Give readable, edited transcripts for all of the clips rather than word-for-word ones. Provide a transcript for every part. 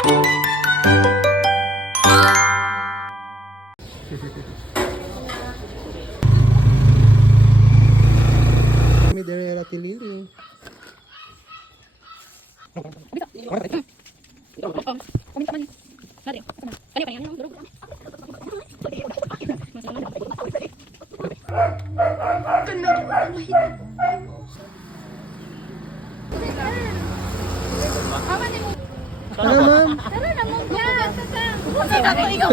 Kami dari Ratilili. Ano ma'am? Tara na mo yan. Tara na ikaw.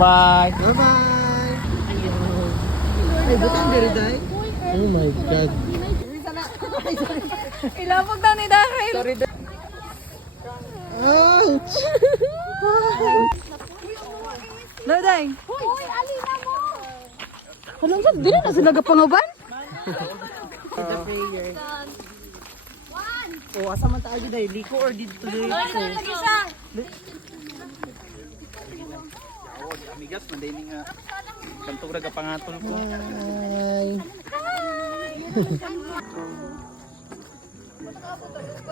Bye. Bye-bye! Ay, butang diri day? Oh my God. Ilapog daw ni Daryl. Sorry. Ouch! Daday. Uy, alina mo. Alam sa dili na sila gapangaban? The prayer. Oh, asa man tayo day? Liko or dito day? Lagi siya. Amigas, manday nga. Kanto ra pangatol ko. Hi!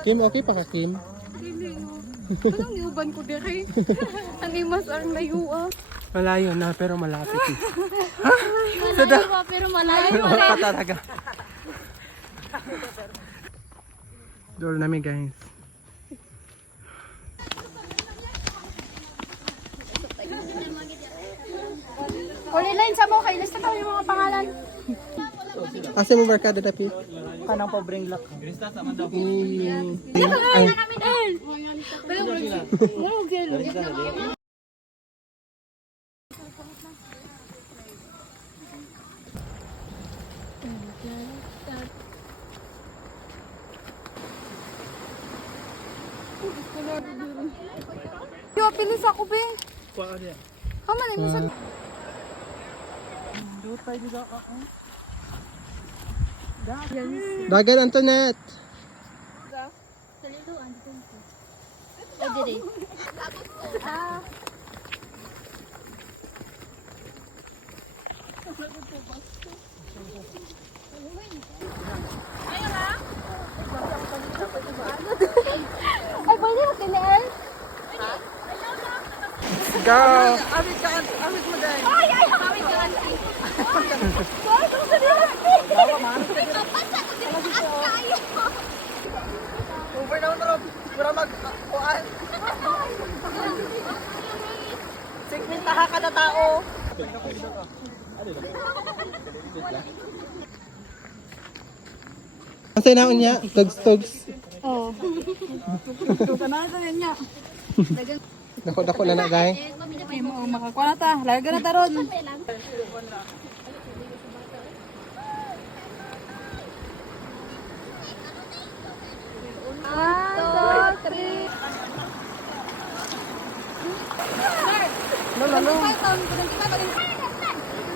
Kim, okay pa ka, Kim? Anong niuban ko diri? Ang imas ang layua. Malayo na, pero malapit eh. Malayo pa pero malayo Pa talaga. Door namin, guys. Holy line sa mo kay lista tayo yung mga pangalan. Asa mo barkada na, Pip? Kanang pobreng luck. Yo pilis ako be. Kuan ya. Haman ay misag. Dagan, Antoinette! Saliluan dito. O dire. Ah. Ay, pwede mo tinel? Go! Awit mo dahil. Ay, awit ka lang. Ay, kung sa nila. Kapat sa kutipas kayo. Over na unrod. Pura mag-kuan. Sigmin taha ka na tao. Asa na unya? Tugs-tugs. Oo. Kanahan sa niya. Dako-dako na na, guys. Ay, mo makakuha na ta. Laga na ta ron.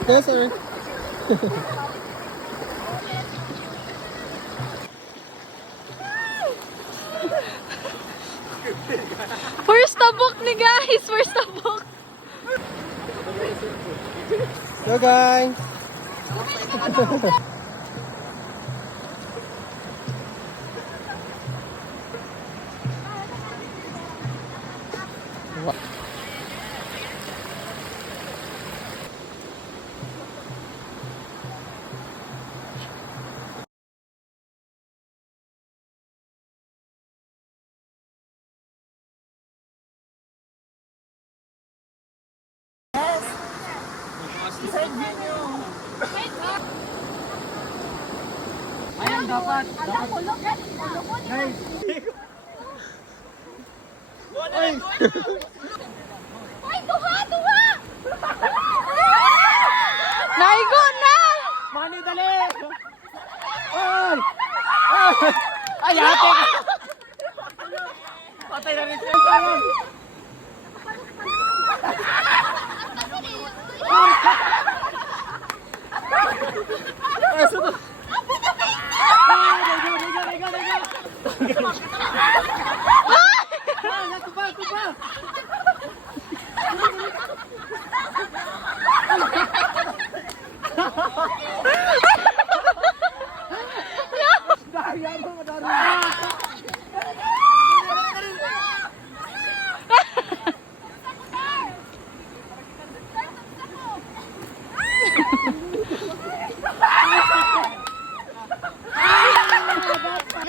Yes, sir. First tabok ni guys. First tabok. Go, guys! Ayan dapat. Guys! Ay, duha, duha! Naigo na! Mani dali. Oy! Ay, ate ka. Patay na rin siya. Ay, sunod.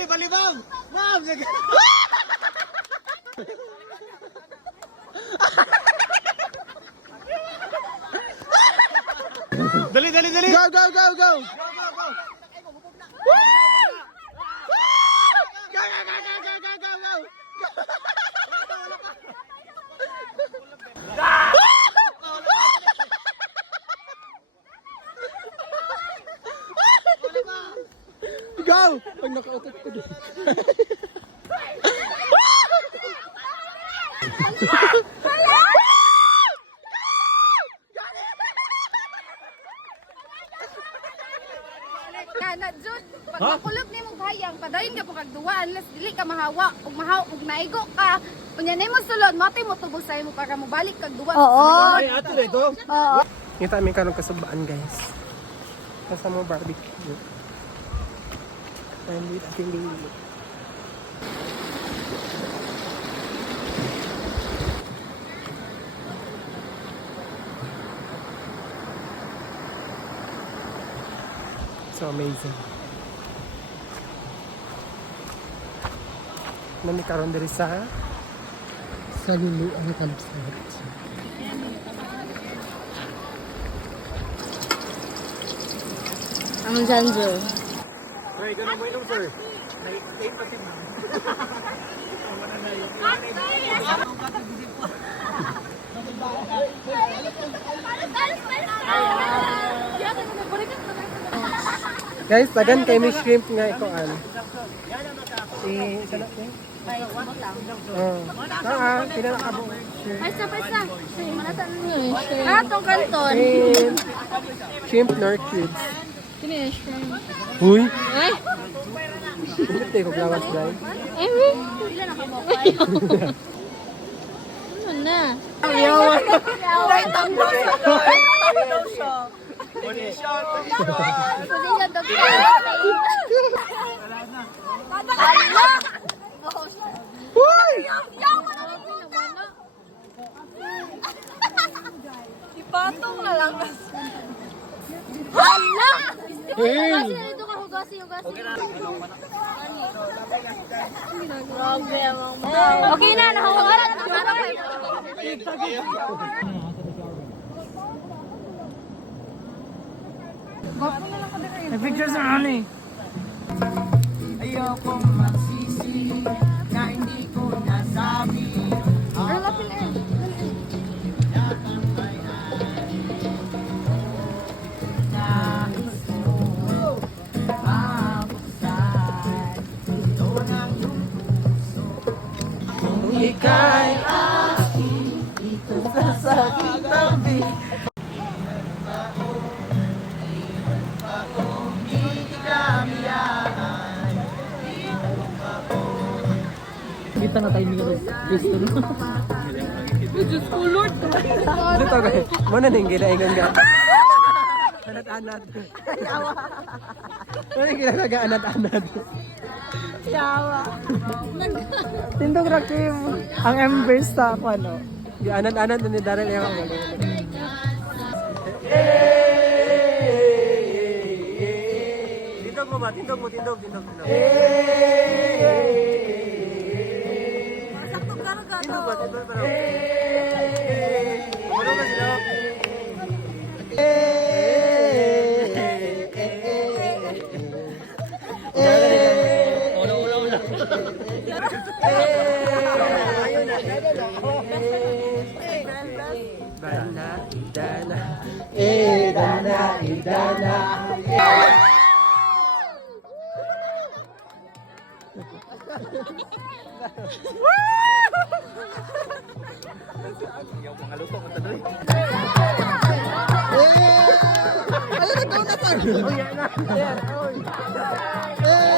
Balibang! Ma'am! Dali, dali, dali! Go, go, go, go! Go, go, go! Go, go, go, go, go, go, go! Go! Pag nakautot ko dito. Kana jud, pag makulog ni mong hayang, padayon ka pag duwa unless dili ka mahawa, ug naigo ka. Unya nimo sulod, matay mo tubos sa imo para mo balik kag duwa. Oo. Ay, ato na ito. Oo. Kita kami karong kasabaan guys. Kasama barbecue. And with ating baby. So amazing. Nani karon diri sa Lulu ang campsite. Ang janjo. Hey, ganun mo inom, sir. Nai-tape pa si ma'am. guys, tagan kay may shrimp nga ikuan. Sana ko. Pinakabo. Paisa. Say manatan niyo eh. Atong kanton. Shrimp Norquids. Kini shrimp. Huy. Ay. Hindi ko glawas guys. Pila na ka mo. Ano na? Ayaw. Dai tambol. Position! Position to be. Huy. Ipatong na lang. Hala! Hey. Dito ka hugasi. Okay na, nahuwarat. May pictures na ano eh. Ayokong magsisi na hindi ko nasabi. Ano lapin eh? Kung ika'y aking ito sa aking tabi. Kita na tayo mga Kristo no? Diyos ko, Lord. Dito guys, muna nang ginaingan ka. Anat-anat. Muna nang ginagaga anat-anat. Yawa. Tindog Rakim. Ang embers sa ako ano. Yung anat-anat na ni Daryl yung ako. Tindog mo ba? Tindog mo. Sakto ka na ka. Tindog ba? Tindog ba? Ano ka sila? Dana. Ayaw kong haluto ko tadoy. Ayun na daw na tayo! Oh, yan na. Yan. Oh.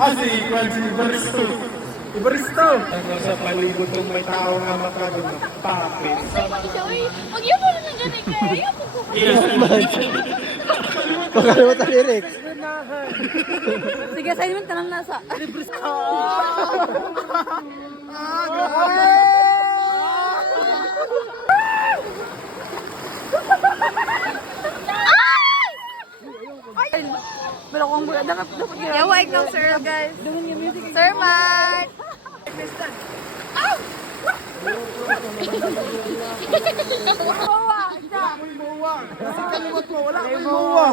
Asi, kwan si Baristo. Ibaristo! Ako sa palibot kung may tao nga makagod na papit. Huwag yun mo na ganun kayo. Makalimutan ni Rex. Sige, sa inyo tanong nasa. Pero kung dapat yawa ikaw, sir, guys. Sir Mark! Kalimot mo, wala kang buwa.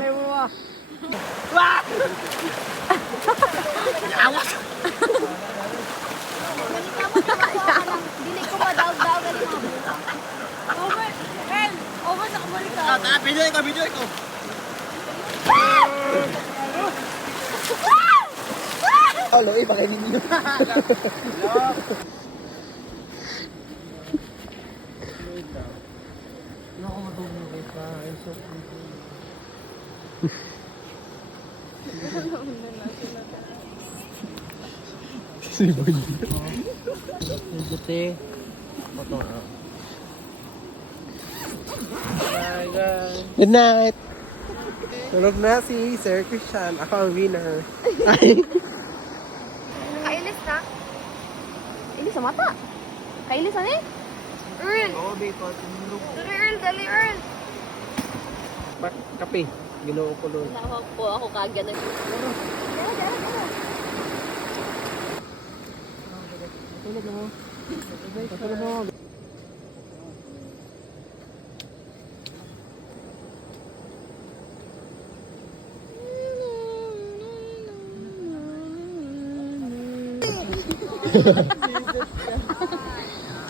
Dili ko madaw-daw gali mga buta. Over sa kumulika. Video ko. Halo, pakai ninyo. Si Bondi. Buti. Potong ako. Good night. Tulog na si Sir Christian. Ako ang winner. Kailis ka? Ilis sa mata. Kailis ano eh? Earl! Earl, dali Earl! Kape. Ginoo ko doon. Nawag po ako kagyan na.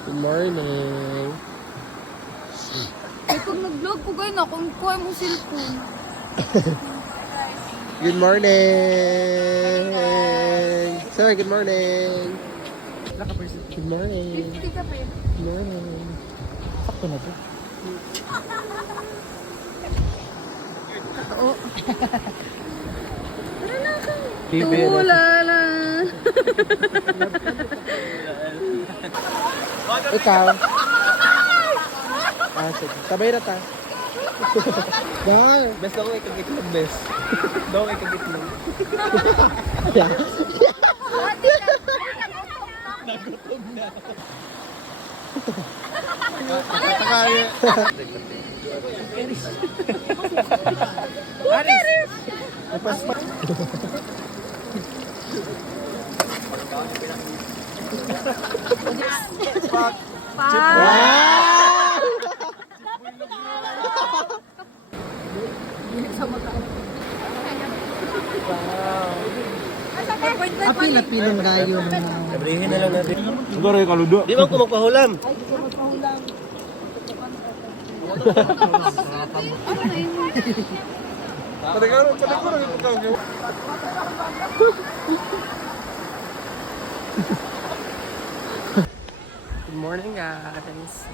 Good morning. Ay, pag nag-vlog ko kayo na, kung kuha mo cellphone. Good morning. Sir, good morning. Good morning. Hindi ka pa yun. Good morning. Sakto na to. Tulala. Ikaw. Sige. Sabay na ta. Gar. Best daw ay kagitlog, best. Daw ay kagitlog. Nagutom na. Natakaya. Aris. Napaspas. Apil-apilong gayo. Sabrihin na lang natin. Siguro yung kaludo. Di ba kumakahulam? Good morning, guys.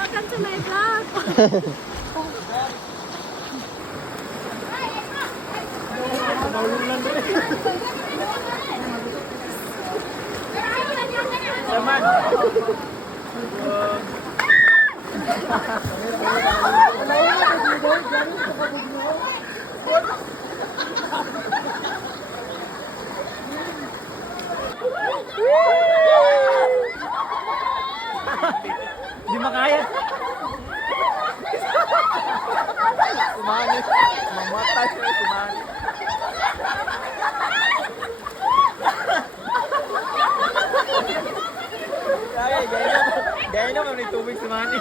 Welcome to my vlog. Saman. Di makaya. Sumani. Mamatay siya, sumani. Gaya na kami tubig sumani.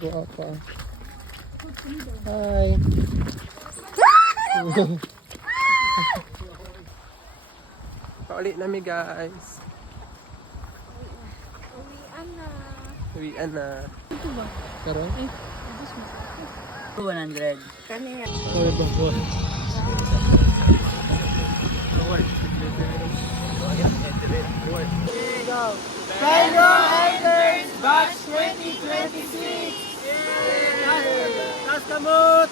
Go apa? Hi. Paulit na mi guys. Uwian na. Karon? 100. Sorry bang buwan. Pedro enters batch 2026! Yay! Kas kamot!